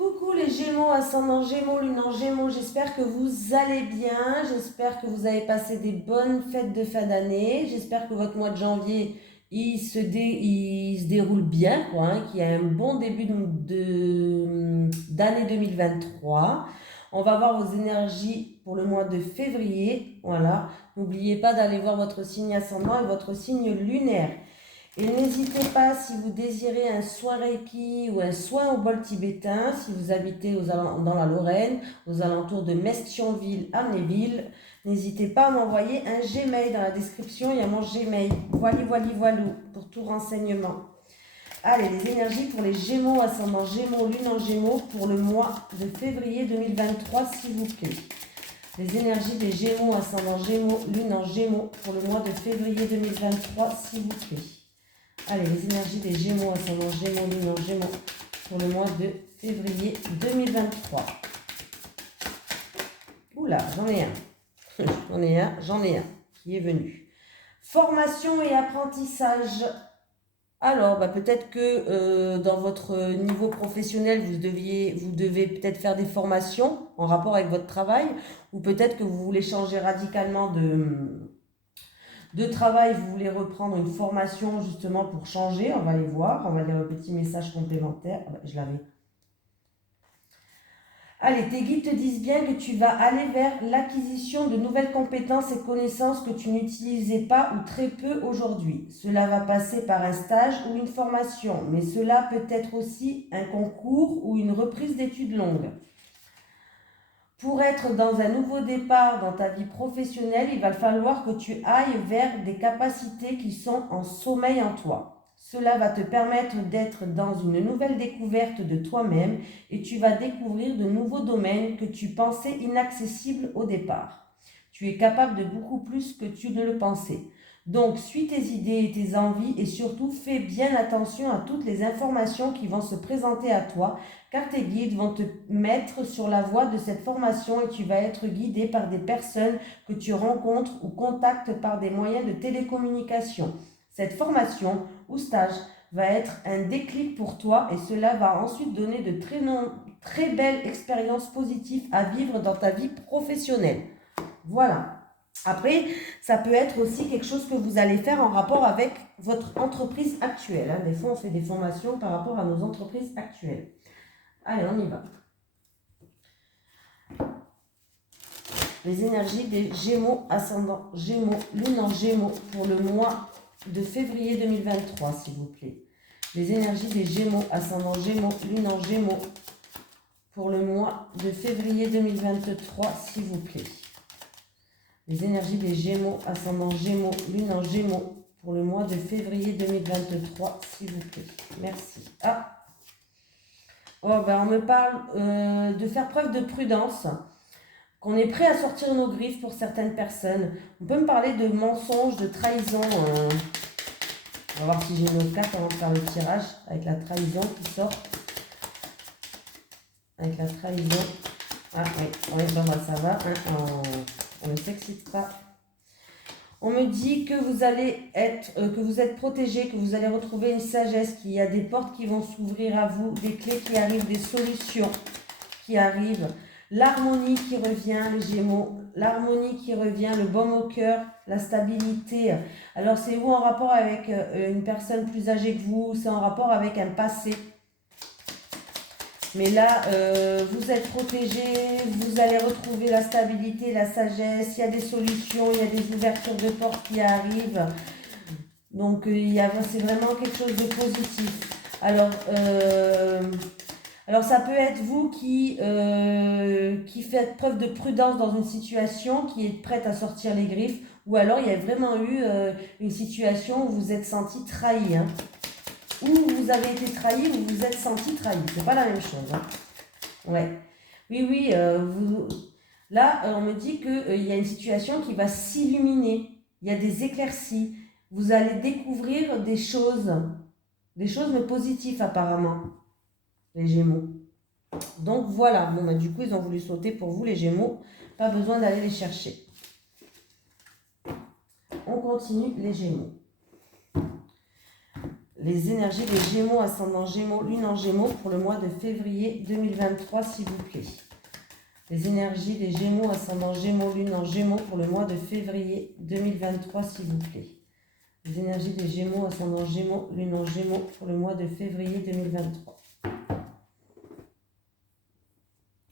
Coucou les Gémeaux, ascendant Gémeaux, lune en Gémeaux, j'espère que vous allez bien, j'espère que vous avez passé des bonnes fêtes de fin d'année, j'espère que votre mois de janvier il se déroule bien, quoi, hein, qu'il y a un bon début d'année 2023. On va voir vos énergies pour le mois de février, voilà. N'oubliez pas d'aller voir votre signe ascendant et votre signe lunaire. Et n'hésitez pas, si vous désirez un soin Reiki ou un soin au bol tibétain, si vous habitez dans la Lorraine, aux alentours de Mestionville, Amnéville, n'hésitez pas à m'envoyer un Gmail dans la description, il y a mon Gmail. Voilou, pour tout renseignement. Allez, les énergies pour les Gémeaux, ascendant Gémeaux, lune en Gémeaux, pour le mois de février 2023, s'il vous plaît. Les énergies des Gémeaux, ascendant Gémeaux, lune en Gémeaux, pour le mois de février 2023, s'il vous plaît. Allez, les énergies des Gémeaux, ascendant Gémeaux, lune en Gémeaux, pour le mois de février 2023. Oula, j'en ai un. J'en ai un qui est venu. Formation et apprentissage. Alors, peut-être que dans votre niveau professionnel, vous devez peut-être faire des formations en rapport avec votre travail, ou peut-être que vous voulez changer radicalement de travail, vous voulez reprendre une formation justement pour changer. On va les voir, on va lire le petit message complémentaire. Je l'avais. Allez, tes guides te disent bien que tu vas aller vers l'acquisition de nouvelles compétences et connaissances que tu n'utilisais pas ou très peu aujourd'hui. Cela va passer par un stage ou une formation, mais cela peut être aussi un concours ou une reprise d'études longues. Pour être dans un nouveau départ dans ta vie professionnelle, il va falloir que tu ailles vers des capacités qui sont en sommeil en toi. Cela va te permettre d'être dans une nouvelle découverte de toi-même et tu vas découvrir de nouveaux domaines que tu pensais inaccessibles au départ. Tu es capable de beaucoup plus que tu ne le pensais. Donc, suis tes idées et tes envies et surtout fais bien attention à toutes les informations qui vont se présenter à toi, car tes guides vont te mettre sur la voie de cette formation et tu vas être guidé par des personnes que tu rencontres ou contactes par des moyens de télécommunication. Cette formation ou stage va être un déclic pour toi et cela va ensuite donner de très belles expériences positives à vivre dans ta vie professionnelle. Voilà. Après, ça peut être aussi quelque chose que vous allez faire en rapport avec votre entreprise actuelle. Des fois, on fait des formations par rapport à nos entreprises actuelles. Allez, on y va. Les énergies des Gémeaux, ascendant Gémeaux, lune en Gémeaux, pour le mois de février 2023, s'il vous plaît. Les énergies des Gémeaux, ascendant Gémeaux, lune en Gémeaux, pour le mois de février 2023, s'il vous plaît. Les énergies des Gémeaux, ascendant Gémeaux, lune en Gémeaux, pour le mois de février 2023, s'il vous plaît. Merci. On me parle de faire preuve de prudence, qu'on est prêt à sortir nos griffes pour certaines personnes. On peut me parler de mensonges, de trahison. On va voir si j'ai une autre carte avant de faire le tirage, avec la trahison qui sort. Avec la trahison. Ah oui, ça va. On ne s'excite pas. On me dit que vous êtes protégé, que vous allez retrouver une sagesse, qu'il y a des portes qui vont s'ouvrir à vous, des clés qui arrivent, des solutions qui arrivent, l'harmonie qui revient, les Gémeaux, l'harmonie qui revient, le baume au cœur, la stabilité. Alors c'est vous en rapport avec une personne plus âgée que vous, c'est en rapport avec un passé. Mais là, vous êtes protégé, vous allez retrouver la stabilité, la sagesse, il y a des solutions, il y a des ouvertures de portes qui arrivent. Donc, c'est vraiment quelque chose de positif. Alors ça peut être vous qui faites preuve de prudence dans une situation, qui êtes prête à sortir les griffes, ou alors il y a vraiment eu une situation où vous vous êtes senti trahi. Ou vous avez été trahi ou vous êtes senti trahi. C'est pas la même chose. Ouais. Oui. Là, on me dit qu'il y a une situation qui va s'illuminer. Il y a des éclaircies. Vous allez découvrir des choses mais positives apparemment, les Gémeaux. Donc voilà. Du coup, ils ont voulu sauter pour vous, les Gémeaux. Pas besoin d'aller les chercher. On continue, les Gémeaux. les énergies des Gémeaux, ascendant Gémeaux, Lune en Gémeaux pour le mois de février 2023, s'il vous plaît. Les énergies des Gémeaux, ascendant Gémeaux, Lune en Gémeaux pour le mois de février 2023, s'il vous plaît. Les énergies des Gémeaux, ascendant Gémeaux, Lune en Gémeaux pour le mois de février 2023.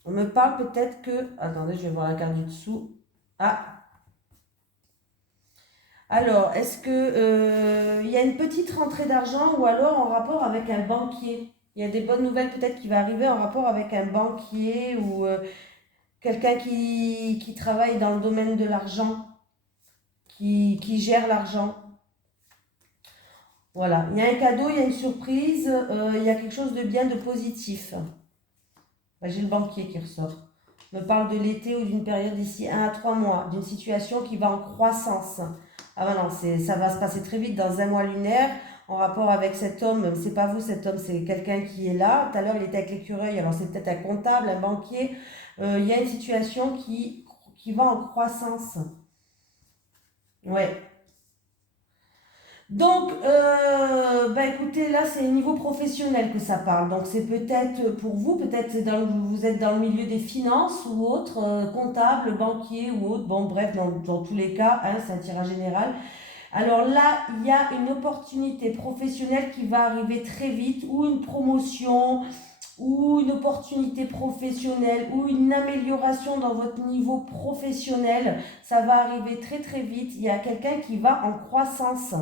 On me parle peut-être que... Attendez, je vais voir la carte du dessous. Ah. Alors, est-ce que y a une petite rentrée d'argent ou alors en rapport avec un banquier? Il y a des bonnes nouvelles peut-être qui va arriver en rapport avec un banquier ou quelqu'un qui travaille dans le domaine de l'argent, qui gère l'argent. Voilà, il y a un cadeau, il y a une surprise, il y a quelque chose de bien, de positif. Ben, j'ai le banquier qui ressort. On me parle de l'été ou d'une période d'ici 1 à 3 mois, d'une situation qui va en croissance. Ah ben non, ça va se passer très vite dans un mois lunaire, en rapport avec cet homme. C'est pas vous cet homme, c'est quelqu'un qui est là. Tout à l'heure, il était avec l'écureuil, alors c'est peut-être un comptable, un banquier. Il y a une situation qui va en croissance. Ouais. Donc, bah écoutez, là, c'est au niveau professionnel que ça parle. Donc, c'est peut-être pour vous, peut-être vous êtes dans le milieu des finances ou autre, comptable, banquier ou autre. Bon, bref, dans tous les cas, hein, c'est un tirage général. Alors là, il y a une opportunité professionnelle qui va arriver très vite, ou une promotion, ou une opportunité professionnelle, ou une amélioration dans votre niveau professionnel. Ça va arriver très très vite. Il y a quelqu'un qui va en croissance.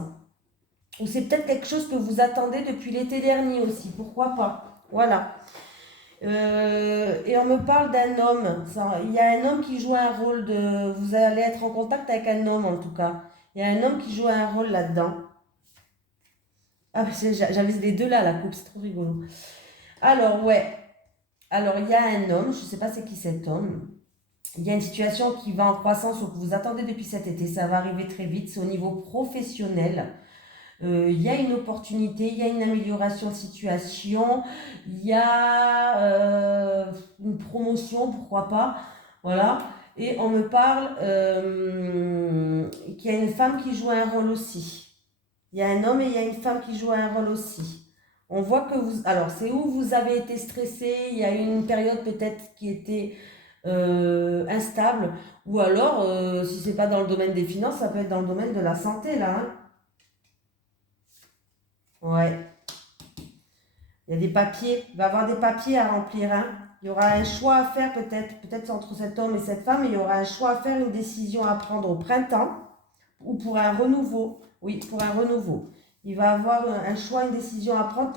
Ou c'est peut-être quelque chose que vous attendez depuis l'été dernier aussi, pourquoi pas. Voilà. Et on me parle d'un homme. Il y a un homme qui joue un rôle de... Vous allez être en contact avec un homme en tout cas. Il y a un homme qui joue un rôle là-dedans. Ah, j'avais les deux là, la coupe, c'est trop rigolo. Alors, ouais. Alors, il y a un homme, je ne sais pas c'est qui cet homme. Il y a une situation qui va en croissance ou que vous attendez depuis cet été. Ça va arriver très vite. C'est au niveau professionnel. Il y a une opportunité, il y a une amélioration de situation, il y a une promotion, pourquoi pas, voilà. Et on me parle qu'il y a une femme qui joue un rôle aussi. Il y a un homme et il y a une femme qui joue un rôle aussi. On voit que vous... Alors, c'est où vous avez été stressé, il y a eu une période peut-être qui était instable, ou alors, si c'est pas dans le domaine des finances, ça peut être dans le domaine de la santé, là, hein. Ouais, il y a des papiers, il va y avoir des papiers à remplir, hein. Il y aura un choix à faire peut-être entre cet homme et cette femme, il y aura un choix à faire, une décision à prendre au printemps ou pour un renouveau. Oui, pour un renouveau. Il va avoir un choix, une décision à prendre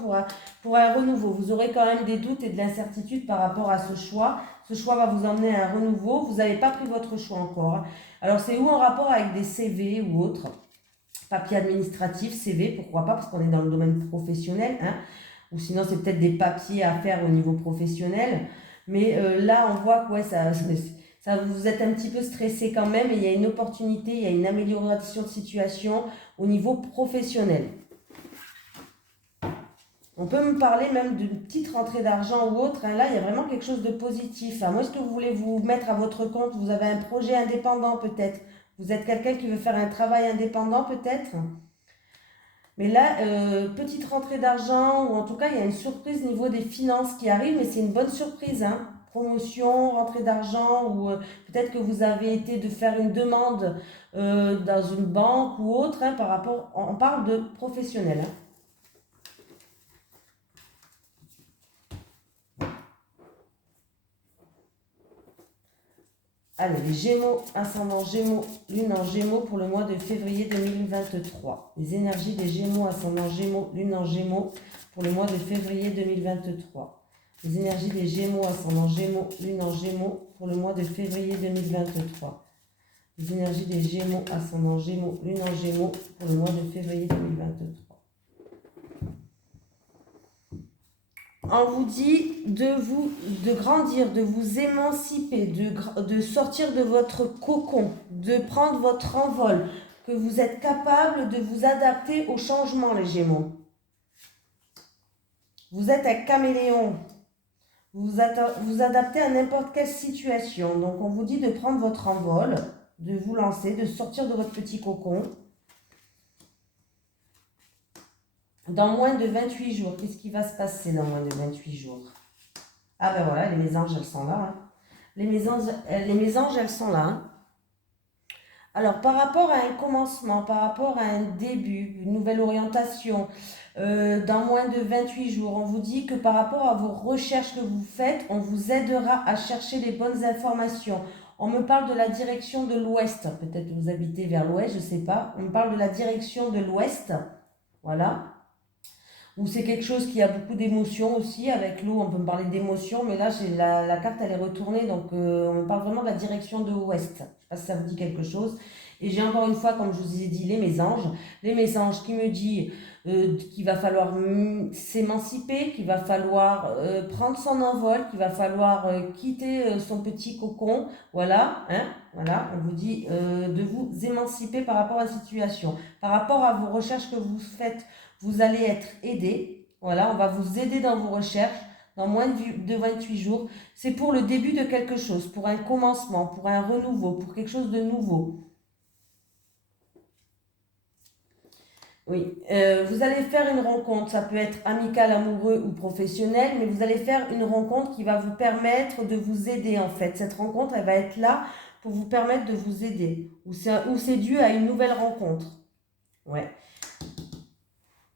pour un renouveau. Vous aurez quand même des doutes et de l'incertitude par rapport à ce choix. Ce choix va vous emmener à un renouveau. Vous n'avez pas pris votre choix encore, hein. Alors c'est où en rapport avec des CV ou autres? Papier administratif, CV, pourquoi pas, parce qu'on est dans le domaine professionnel, hein. Ou sinon c'est peut-être des papiers à faire au niveau professionnel. Mais là, on voit que ouais, ça, vous êtes un petit peu stressé quand même, et il y a une opportunité, il y a une amélioration de situation au niveau professionnel. On peut me parler même d'une petite rentrée d'argent ou autre, hein. Là, il y a vraiment quelque chose de positif. À moins que vous voulez vous mettre à votre compte, vous avez un projet indépendant peut-être. Vous êtes quelqu'un qui veut faire un travail indépendant peut-être. Mais là, petite rentrée d'argent, ou en tout cas, il y a une surprise au niveau des finances qui arrive, mais c'est une bonne surprise, hein. Promotion, rentrée d'argent, ou peut-être que vous avez été de faire une demande dans une banque ou autre, hein, par rapport, on parle de professionnel, hein. Allez, les Gémeaux, ascendant Gémeaux, Lune en Gémeaux pour le mois de février 2023. Les énergies des Gémeaux, ascendant Gémeaux, Lune en Gémeaux pour le mois de février 2023. Les énergies des Gémeaux, ascendant Gémeaux, Lune en Gémeaux pour le mois de février 2023. Les énergies des Gémeaux, ascendant Gémeaux, Lune en Gémeaux pour le mois de février 2023. On vous dit de grandir, de vous émanciper, de sortir de votre cocon, de prendre votre envol, que vous êtes capable de vous adapter au changement, les Gémeaux. Vous êtes un caméléon. Vous adaptez à n'importe quelle situation. Donc, on vous dit de prendre votre envol, de vous lancer, de sortir de votre petit cocon. dans moins de 28 jours. Qu'est-ce qui va se passer dans moins de 28 jours? Ah ben voilà, les mésanges, elles sont là. Hein. Les mésanges, elles sont là. Hein. Alors, par rapport à un commencement, par rapport à un début, une nouvelle orientation, dans moins de 28 jours, on vous dit que par rapport à vos recherches que vous faites, on vous aidera à chercher les bonnes informations. On me parle de la direction de l'ouest. Peut-être que vous habitez vers l'ouest, je ne sais pas. On me parle de la direction de l'ouest. Voilà. Ou c'est quelque chose qui a beaucoup d'émotions aussi. Avec l'eau, on peut me parler d'émotions, mais là, la carte, elle est retournée. Donc, on me parle vraiment de la direction de l'ouest. Je ne sais pas si ça vous dit quelque chose. Et j'ai encore une fois, comme je vous ai dit, les mésanges qui me disent qu'il va falloir s'émanciper, qu'il va falloir prendre son envol, qu'il va falloir quitter son petit cocon. Voilà, hein, voilà, on vous dit de vous émanciper par rapport à la situation. Par rapport à vos recherches que vous faites, vous allez être aidé. Voilà, on va vous aider dans vos recherches dans moins de 28 jours. C'est pour le début de quelque chose, pour un commencement, pour un renouveau, pour quelque chose de nouveau. Oui, vous allez faire une rencontre, ça peut être amical, amoureux ou professionnel, mais vous allez faire une rencontre qui va vous permettre de vous aider en fait. Cette rencontre, elle va être là pour vous permettre de vous aider. Ou c'est dû à une nouvelle rencontre. Ouais.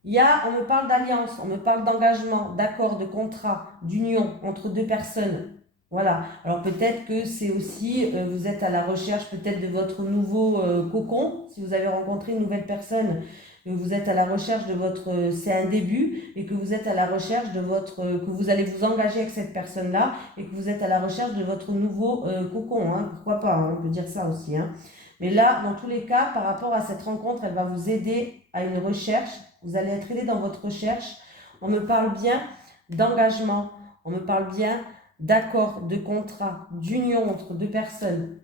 On me parle d'alliance, on me parle d'engagement, d'accord, de contrat, d'union entre deux personnes. Voilà. Alors peut-être que c'est aussi, vous êtes à la recherche peut-être de votre nouveau cocon. Si vous avez rencontré une nouvelle personne, vous êtes à la recherche de votre, c'est un début, et que vous êtes à la recherche de votre, que vous allez vous engager avec cette personne-là, et que vous êtes à la recherche de votre nouveau cocon. Hein, pourquoi pas, hein, on peut dire ça aussi. Hein. Mais là, dans tous les cas, par rapport à cette rencontre, elle va vous aider à une recherche. Vous allez être aidé dans votre recherche. On me parle bien d'engagement. On me parle bien d'accords, de contrats, d'union entre deux personnes.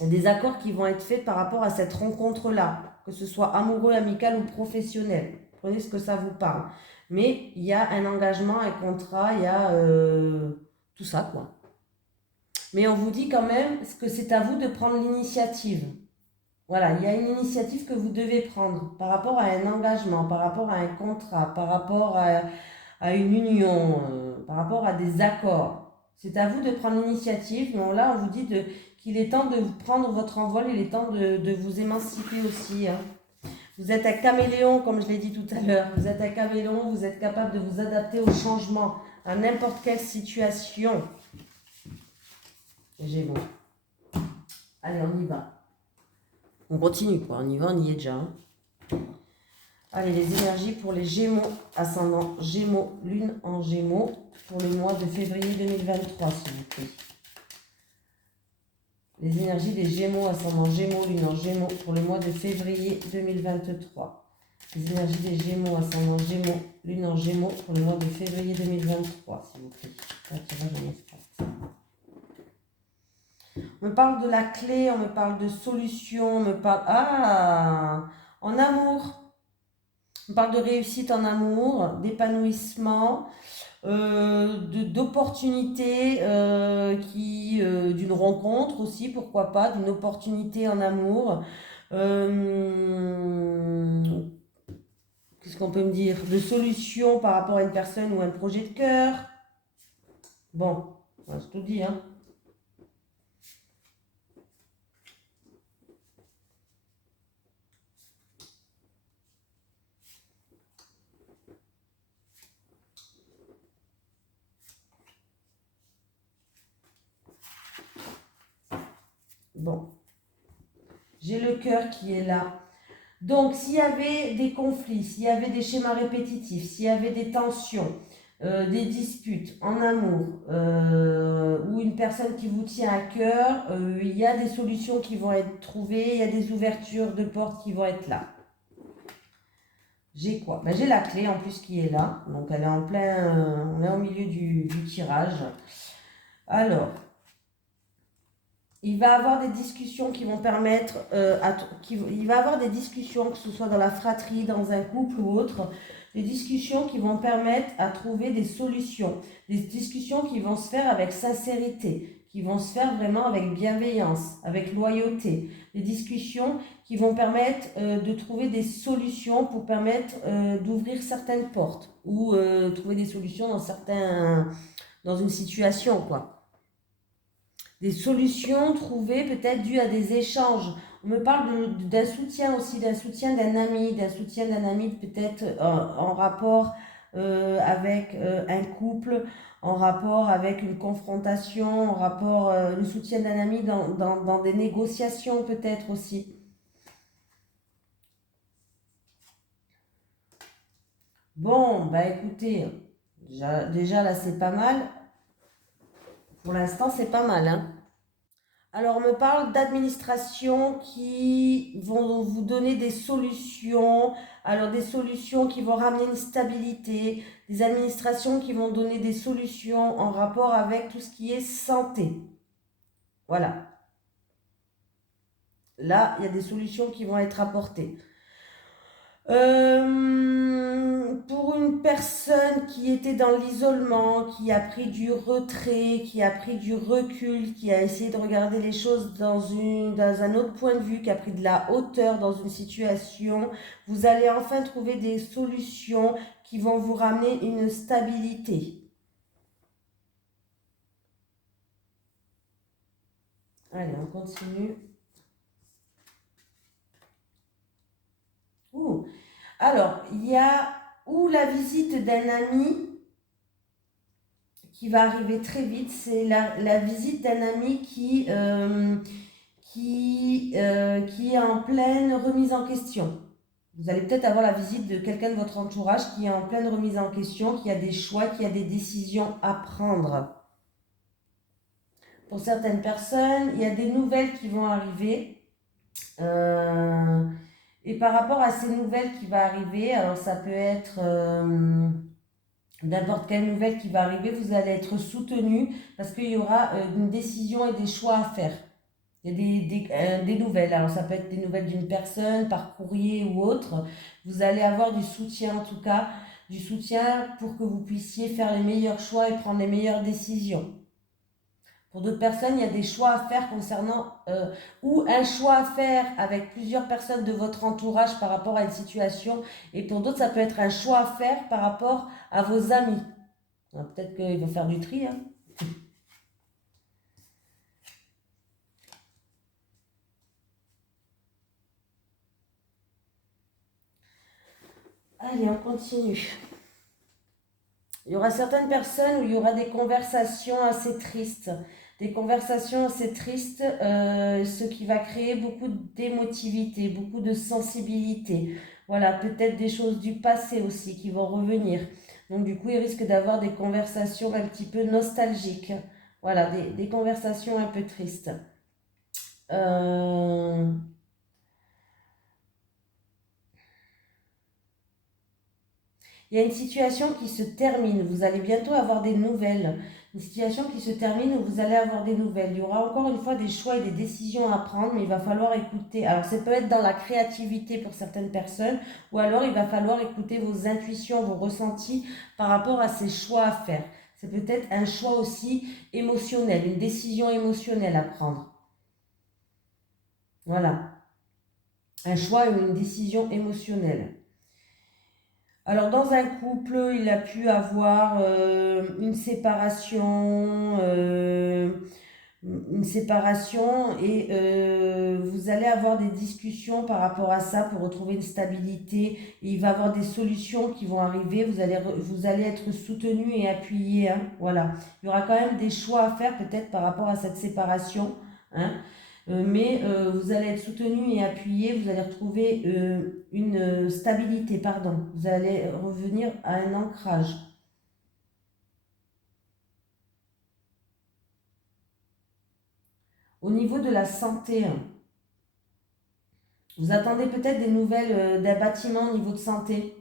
Des accords qui vont être faits par rapport à cette rencontre-là, que ce soit amoureux, amical ou professionnel. Prenez ce que ça vous parle. Mais il y a un engagement, un contrat, il y a tout ça, quoi. Mais on vous dit quand même que c'est à vous de prendre l'initiative. Voilà, il y a une initiative que vous devez prendre par rapport à un engagement, par rapport à un contrat, par rapport à une union, par rapport à des accords. C'est à vous de prendre l'initiative. Mais là, on vous dit qu'il est temps de prendre votre envol, il est temps de vous émanciper aussi. Hein. Vous êtes un caméléon, comme je l'ai dit tout à l'heure. Vous êtes un caméléon, vous êtes capable de vous adapter au changement, à n'importe quelle situation. J'ai bon. Allez, on y va. On continue, quoi. On y va, on y est déjà. Hein. Allez, les énergies pour les Gémeaux, ascendant Gémeaux, lune en Gémeaux, pour le mois de février 2023, s'il vous plaît. Les énergies des Gémeaux, ascendant Gémeaux, lune en Gémeaux, pour le mois de février 2023. Les énergies des Gémeaux, ascendant Gémeaux, lune en Gémeaux, pour le mois de février 2023, s'il vous plaît. On me parle de la clé, on me parle de solution, on me parle... Ah, en amour. On parle de réussite en amour, d'épanouissement, d'opportunités, d'une rencontre aussi, pourquoi pas, d'une opportunité en amour. Qu'est-ce qu'on peut me dire? De solutions par rapport à une personne ou un projet de cœur. Bon, on se tout dit, hein. Bon, j'ai le cœur qui est là. Donc, s'il y avait des conflits, s'il y avait des schémas répétitifs, s'il y avait des tensions, des disputes en amour, ou une personne qui vous tient à cœur, il y a des solutions qui vont être trouvées, il y a des ouvertures de portes qui vont être là. J'ai quoi? Ben, j'ai la clé en plus qui est là, donc elle est en plein, on est au milieu du tirage. Alors... il va avoir des discussions qui vont permettre, il va avoir des discussions, que ce soit dans la fratrie, dans un couple ou autre, des discussions qui vont permettre à trouver des solutions, des discussions qui vont se faire avec sincérité, qui vont se faire vraiment avec bienveillance, avec loyauté. Des discussions qui vont permettre de trouver des solutions pour permettre d'ouvrir certaines portes ou trouver des solutions dans une situation, quoi. Des solutions trouvées peut-être dues à des échanges. On me parle d'un soutien aussi, d'un soutien d'un ami peut-être en rapport avec un couple, en rapport avec une confrontation, en rapport, le soutien d'un ami dans des négociations peut-être aussi. Bon, bah écoutez, déjà là c'est pas mal. Pour l'instant c'est pas mal, hein. Alors, on me parle d'administration qui vont vous donner des solutions. Alors, des solutions qui vont ramener une stabilité, des administrations qui vont donner des solutions en rapport avec tout ce qui est santé. Voilà. Là, il y a des solutions qui vont être apportées. Pour une personne qui était dans l'isolement, qui a pris du retrait, qui a pris du recul, qui a essayé de regarder les choses dans un autre point de vue, qui a pris de la hauteur dans une situation, vous allez enfin trouver des solutions qui vont vous ramener une stabilité. Allez, on continue. Ouh. Alors, il y a ou la visite d'un ami qui va arriver très vite, c'est la visite d'un ami qui est en pleine remise en question. Vous allez peut-être avoir la visite de quelqu'un de votre entourage qui est en pleine remise en question, qui a des choix, qui a des décisions à prendre. Pour certaines personnes, il y a des nouvelles qui vont arriver. Et par rapport à ces nouvelles qui vont arriver, alors ça peut être n'importe quelle nouvelle qui va arriver, vous allez être soutenu parce qu'il y aura une décision et des choix à faire. Il y a des nouvelles, alors ça peut être des nouvelles d'une personne, par courrier ou autre. Vous allez avoir du soutien en tout cas, du soutien pour que vous puissiez faire les meilleurs choix et prendre les meilleures décisions. Pour d'autres personnes, il y a des choix à faire concernant, ou un choix à faire avec plusieurs personnes de votre entourage par rapport à une situation. Et pour d'autres, ça peut être un choix à faire par rapport à vos amis. Peut-être qu'ils vont faire du tri, hein. Allez, on continue. Il y aura certaines personnes où il y aura des conversations assez tristes. Des conversations assez tristes, ce qui va créer beaucoup d'émotivité, beaucoup de sensibilité. Voilà, peut-être des choses du passé aussi qui vont revenir. Donc du coup, il risque d'avoir des conversations un petit peu nostalgiques. Voilà, des conversations un peu tristes. Euh, Il y a une situation qui se termine, vous allez bientôt avoir des nouvelles. Une situation qui se termine où vous allez avoir des nouvelles. Il y aura encore une fois des choix et des décisions à prendre, mais il va falloir écouter. Alors ça peut être dans la créativité pour certaines personnes, ou alors il va falloir écouter vos intuitions, vos ressentis par rapport à ces choix à faire. C'est peut-être un choix aussi émotionnel, une décision émotionnelle à prendre. Voilà. Un choix ou une décision émotionnelle. Alors, dans un couple, il a pu avoir une séparation et vous allez avoir des discussions par rapport à ça pour retrouver une stabilité. Et il va y avoir des solutions qui vont arriver. Vous allez être soutenu et appuyé, hein, voilà. Il y aura quand même des choix à faire peut-être par rapport à cette séparation, hein. Mais vous allez être soutenu et appuyé, vous allez retrouver une stabilité, pardon. Vous allez revenir à un ancrage. Au niveau de la santé, hein, vous attendez peut-être des nouvelles d'un bâtiment au niveau de santé.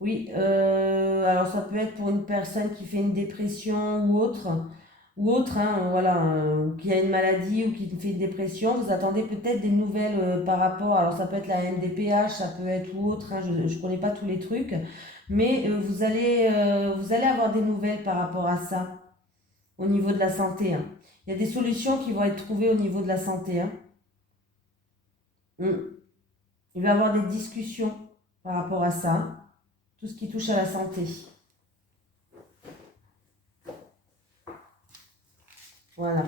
Oui, alors ça peut être pour une personne qui fait une dépression ou autre, hein, voilà, qui a une maladie ou qui fait une dépression. Vous attendez peut-être des nouvelles par rapport, alors ça peut être la MDPH, ça peut être ou autre, hein, je ne connais pas tous les trucs, mais vous allez avoir des nouvelles par rapport à ça. au niveau de la santé. Hein. Il y a des solutions qui vont être trouvées au niveau de la santé. Hein. Il va y avoir des discussions par rapport à ça. Hein. Tout ce qui touche à la santé. Voilà.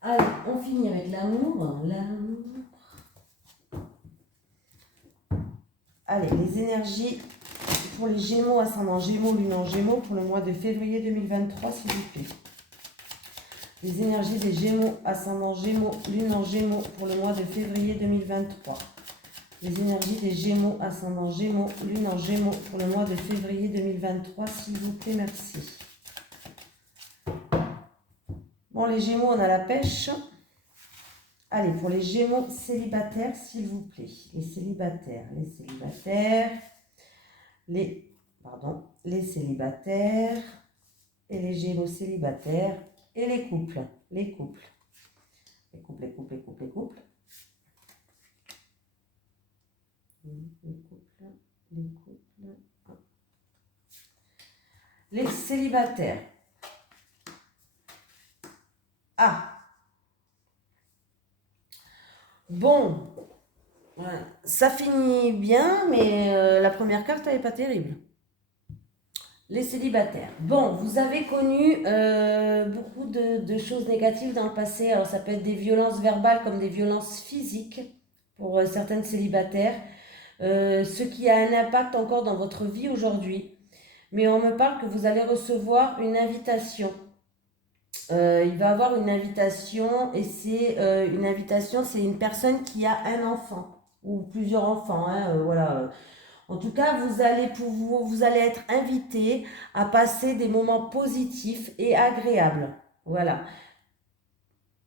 Allez, on finit avec l'amour. Allez, les énergies pour les Gémeaux, ascendant Gémeaux, Lune en Gémeaux pour le mois de février 2023, s'il vous plaît. Les énergies des Gémeaux, ascendant Gémeaux, Lune en Gémeaux pour le mois de février 2023. Les énergies des Gémeaux, ascendant Gémeaux, Lune en Gémeaux pour le mois de février 2023, s'il vous plaît, merci. Bon, les Gémeaux, on a la pêche. Allez, pour les Gémeaux célibataires, s'il vous plaît. Les célibataires, les célibataires et les Gémeaux célibataires et les couples. Les couples. Les célibataires. Ah. Bon. Ouais. Ça finit bien, mais la première carte, elle n'est pas terrible. Les célibataires. Bon, vous avez connu beaucoup de choses négatives dans le passé. Alors, ça peut être des violences verbales comme des violences physiques pour certaines célibataires. Ce qui a un impact encore dans votre vie aujourd'hui. Mais on me parle que vous allez recevoir une invitation. Il va avoir une invitation et c'est une invitation, c'est une personne qui a un enfant ou plusieurs enfants. Hein, voilà. En tout cas, vous allez être invité à passer des moments positifs et agréables. Voilà.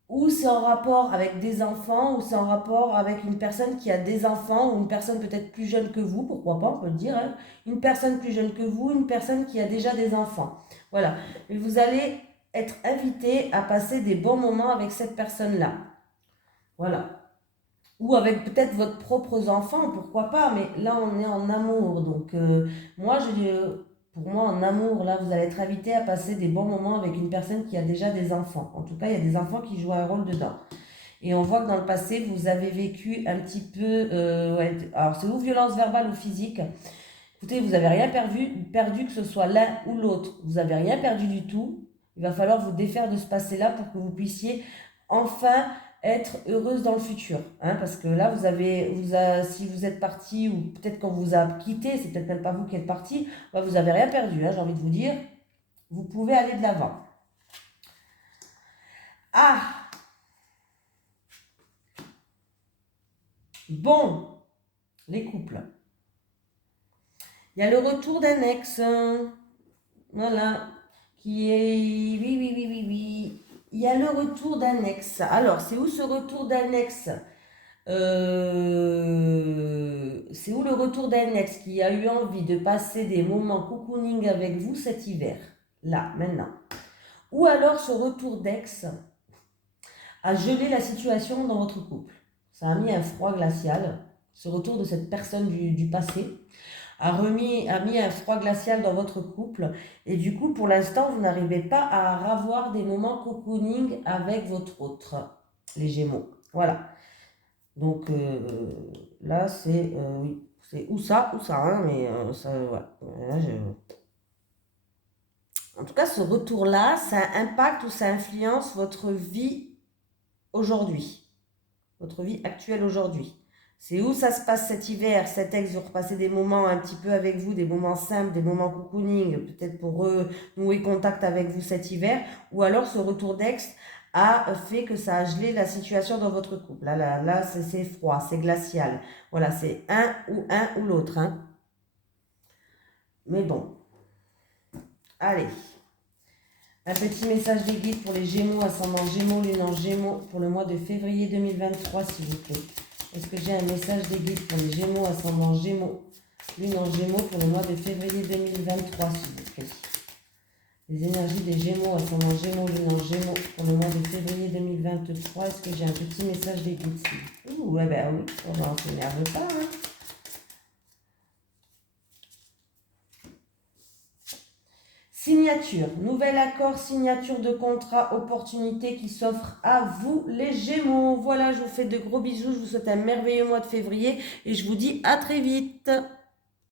Ou c'est en rapport avec des enfants, ou c'est en rapport avec une personne qui a des enfants, ou une personne peut-être plus jeune que vous, pourquoi pas, on peut le dire. Hein. Une personne plus jeune que vous, une personne qui a déjà des enfants. Voilà. Et vous allez être invité à passer des bons moments avec cette personne-là. Voilà. Ou avec peut-être votre propres enfants, pourquoi pas, mais là on est en amour. Donc pour moi en amour, là vous allez être invité à passer des bons moments avec une personne qui a déjà des enfants. En tout cas, il y a des enfants qui jouent un rôle dedans. Et on voit que dans le passé, vous avez vécu un petit peu, alors c'est ou violence verbale ou physique. Écoutez, vous n'avez rien perdu que ce soit l'un ou l'autre. Vous n'avez rien perdu du tout. Il va falloir vous défaire de ce passé-là pour que vous puissiez enfin être heureuse dans le futur. Hein, parce que là, si vous êtes parti, ou peut-être qu'on vous a quitté, c'est peut-être même pas vous qui êtes parti, bah, vous n'avez rien perdu, hein, j'ai envie de vous dire. Vous pouvez aller de l'avant. Ah! Bon, les couples. Il y a le retour d'un ex. Voilà. Qui est... Oui. Il y a le retour d'un ex. Alors, c'est où ce retour d'un ex? C'est où le retour d'un ex qui a eu envie de passer des moments cocooning avec vous cet hiver? Là, maintenant. Ou alors ce retour d'ex a gelé la situation dans votre couple. Ça a mis un froid glacial. Ce retour de cette personne du passé a mis un froid glacial dans votre couple. Et du coup, pour l'instant, vous n'arrivez pas à avoir des moments cocooning avec votre autre, les Gémeaux. Voilà. Donc là, c'est oui, c'est ou ça, hein, mais ça, voilà. Là, en tout cas, ce retour-là, ça impacte ou ça influence votre vie aujourd'hui, votre vie actuelle aujourd'hui. C'est où ça se passe cet hiver, cet ex veut repasser des moments un petit peu avec vous, des moments simples, des moments cocooning, peut-être pour renouer contact avec vous cet hiver, ou alors ce retour d'ex a fait que ça a gelé la situation dans votre couple. Là c'est froid, c'est glacial. Voilà, c'est un ou l'autre. Hein. Mais bon. Allez. Un petit message des guides pour les Gémeaux, ascendant Gémeaux, Lune en Gémeaux, pour le mois de février 2023, s'il vous plaît. Est-ce que j'ai un message des guides pour les Gémeaux, ascendant Gémeaux, Lune en Gémeaux, pour le mois de février 2023, s'il vous plaît. Les énergies des Gémeaux, ascendant Gémeaux, Lune en Gémeaux, pour le mois de février 2023. Est-ce que j'ai un petit message des guides? Ouh, ouais, ben oui, on ne s'énerve pas. Hein. Signature, nouvel accord, signature de contrat, opportunité qui s'offre à vous les Gémeaux. Voilà, je vous fais de gros bisous, je vous souhaite un merveilleux mois de février et je vous dis à très vite.